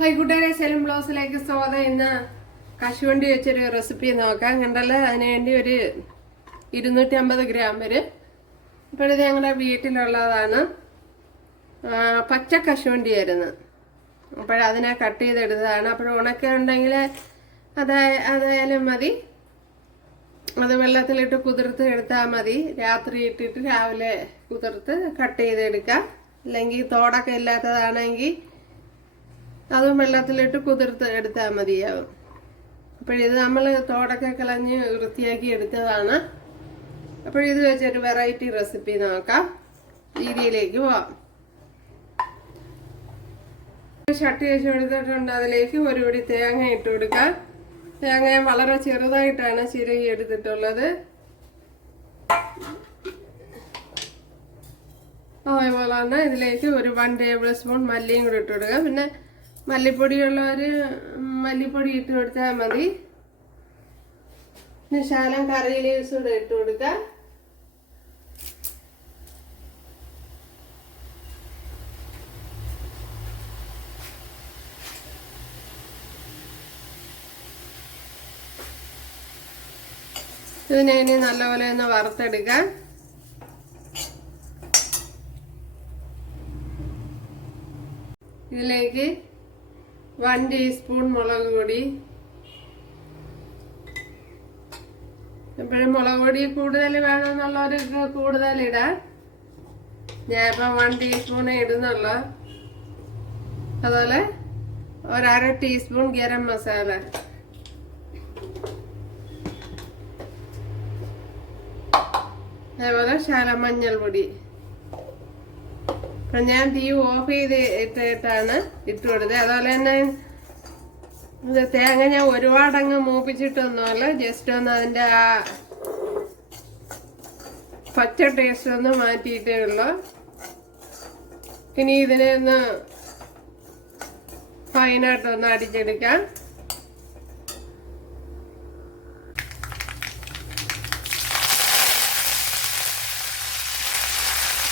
Hi കൂട്ടുകാരെ സെലും ബ്ലൗസിലേക്ക് സ്വാഗതം ഇന്ന് കശുവണ്ടി വെച്ചൊരു റെസിപ്പി നോക്കാം. കണ്ടല്ലോ? അതിന് വേണ്ടി ഒരു ഇരുന്നൂറ്റി അമ്പത് ഗ്രാം വരും. ഇപ്പോഴത് ഞങ്ങളുടെ വീട്ടിലുള്ളതാണ്. പച്ച കശുവണ്ടി ആയിരുന്നു അപ്പോഴതിനെ കട്ട് ചെയ്തെടുത്തതാണ്. അപ്പോൾ ഉണക്ക ഉണ്ടെങ്കിൽ അതാ അതായാലും മതി. അത് വെള്ളത്തിലിട്ട് കുതിർത്ത് എടുത്താൽ മതി. രാത്രി ഇട്ടിട്ട് രാവിലെ കുതിർത്ത് കട്ട് ചെയ്തെടുക്കാം. അല്ലെങ്കിൽ തോടൊക്കെ ഇല്ലാത്തതാണെങ്കിൽ അതും വെള്ളത്തിലിട്ട് കുതിർത്ത് എടുത്താൽ മതിയാവും. അപ്പോഴിത് നമ്മൾ തോടൊക്കെ കളഞ്ഞ് വൃത്തിയാക്കി എടുത്തതാണ്. അപ്പോഴിത് വെച്ചൊരു വെറൈറ്റി റെസിപ്പി നോക്കാം. രീതിയിലേക്ക് പോവാം. ഷട്ടി വെച്ച് എടുത്തിട്ടുണ്ട്. അതിലേക്ക് ഒരു പിടി തേങ്ങ ഇട്ട് കൊടുക്കാം. തേങ്ങ വളരെ ചെറുതായിട്ടാണ് ചിരകി എടുത്തിട്ടുള്ളത്. അതേപോലെ തന്നെ ഇതിലേക്ക് ഒരു വൺ ടേബിൾ സ്പൂൺ മല്ലിയും കൂടി ഇട്ട് കൊടുക്കുക പിന്നെ മല്ലിപ്പൊടിയുള്ളവർ മല്ലിപ്പൊടി ഇട്ട് കൊടുത്താൽ മതി. പിന്നെ ശാലം കറി ലീവ്സ് കൂടെ ഇട്ട് കൊടുക്കുക ഇതിനെ ഇനി നല്ലപോലെ ഒന്ന് വറുത്തെടുക്കാം. ഇതിലേക്ക് വൺ ടീസ്പൂൺ മുളക് പൊടി. എപ്പോഴും മുളക് പൊടി കൂടുതൽ വേണമെന്നുള്ളവർക്ക് കൂടുതൽ ഇടാം. ഞാൻ ഇപ്പം വൺ ടീസ്പൂണേ ഇടുന്നുള്ളൂ. അതുപോലെ ഒരര ടീസ്പൂൺ ഗരം മസാല. അതേപോലെ ശാല മഞ്ഞൾ പൊടി അപ്പം ഞാൻ തീ ഓഫ് ചെയ്ത് ഇട്ടിട്ടാണ് ഇട്ട് കൊടുത്തത്. അതുപോലെ തന്നെ ഇത് തേങ്ങ ഞാൻ ഒരുപാടങ്ങ് മൂപ്പിച്ചിട്ടൊന്നുമല്ല ജസ്റ്റ് ഒന്ന് അതിന്റെ ആ പച്ച ടേസ്റ്റ് ഒന്ന് മാറ്റിയിട്ടേ ഉള്ളൂ. ഇനി ഇതിനെ ഒന്ന് ഫൈനായിട്ടൊന്ന് അടിച്ചെടുക്കാം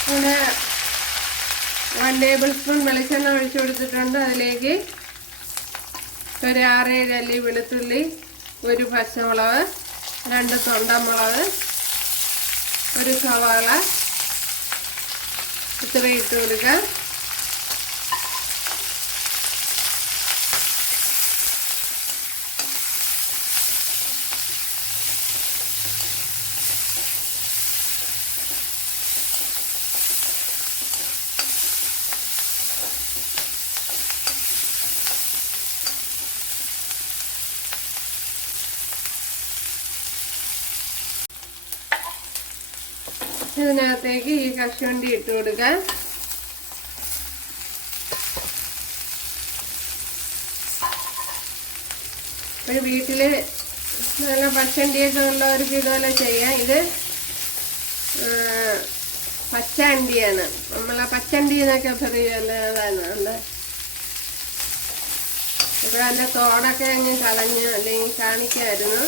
പിന്നെ വൺ ടേബിൾ സ്പൂൺ വെളിച്ചെണ്ണ ഒഴിച്ചു കൊടുത്തിട്ടുണ്ട്. അതിലേക്ക് ഒരു ആറേഴ് അല്ലി വെളുത്തുള്ളി ഒരു പച്ചമുളക് രണ്ട് തൊണ്ടമുളക് ഒരു സവാള ഇത്ര ഇട്ട് കൊടുക്കാം. ഇതിനകത്തേക്ക് ഈ കശുവണ്ടി ഇട്ട് കൊടുക്കാം. ഒരു വീട്ടിൽ നല്ല പച്ചണ്ടിയൊക്കെ ഉള്ളവർക്ക് ഇതുപോലെ ചെയ്യാം. ഇത് പച്ചണ്ടിയാണ് നമ്മളെ പച്ചണ്ടി എന്നൊക്കെ പറയുന്നതാണ് അല്ല. അപ്പോൾ അതിന്റെ തോടൊക്കെ അങ്ങ് കളഞ്ഞ് അല്ലെങ്കിൽ കാണിക്കായിരുന്നു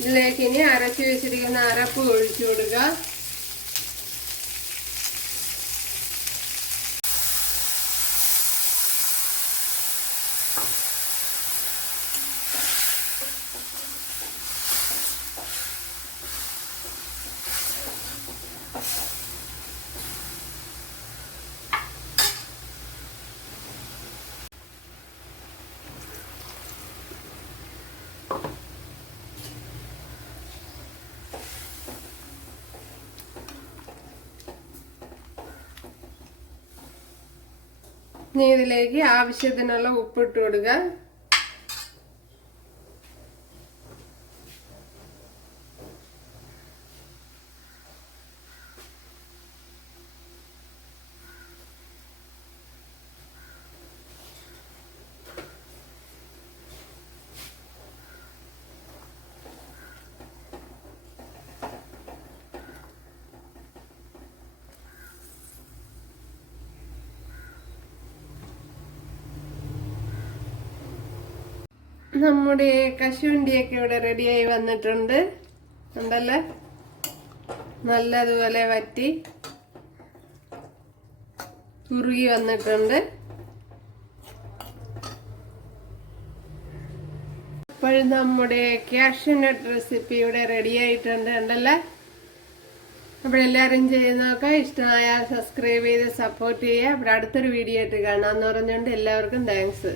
ഇതിലേക്ക് ഇനി അരച്ചു വെച്ചിരിക്കുന്ന അരപ്പ് ഒഴിച്ചു കൊടുക്കുക. ഇനി ഇതിലേക്ക് ആവശ്യത്തിനുള്ള ഉപ്പിട്ട് കൊടുക്കുക. നമ്മുടെ കശുവണ്ടിയൊക്കെ ഇവിടെ റെഡിയായി വന്നിട്ടുണ്ട്. ഉണ്ടല്ലേ നല്ലതുപോലെ വറ്റി കുറുകി വന്നിട്ടുണ്ട്. ഇപ്പോഴും നമ്മുടെ ക്യാഷ്യൂനട്ട് റെസിപ്പി ഇവിടെ റെഡി ആയിട്ടുണ്ട്. ഉണ്ടല്ലേ അപ്പോൾ എല്ലാവരും നോക്കാം ഇഷ്ടമായാൽ സബ്സ്ക്രൈബ് ചെയ്ത് സപ്പോർട്ട് ചെയ്യുക. അപ്പോൾ അടുത്തൊരു വീഡിയോ ആയിട്ട് കാണാമെന്ന് പറഞ്ഞുകൊണ്ട് എല്ലാവർക്കും താങ്ക്സ്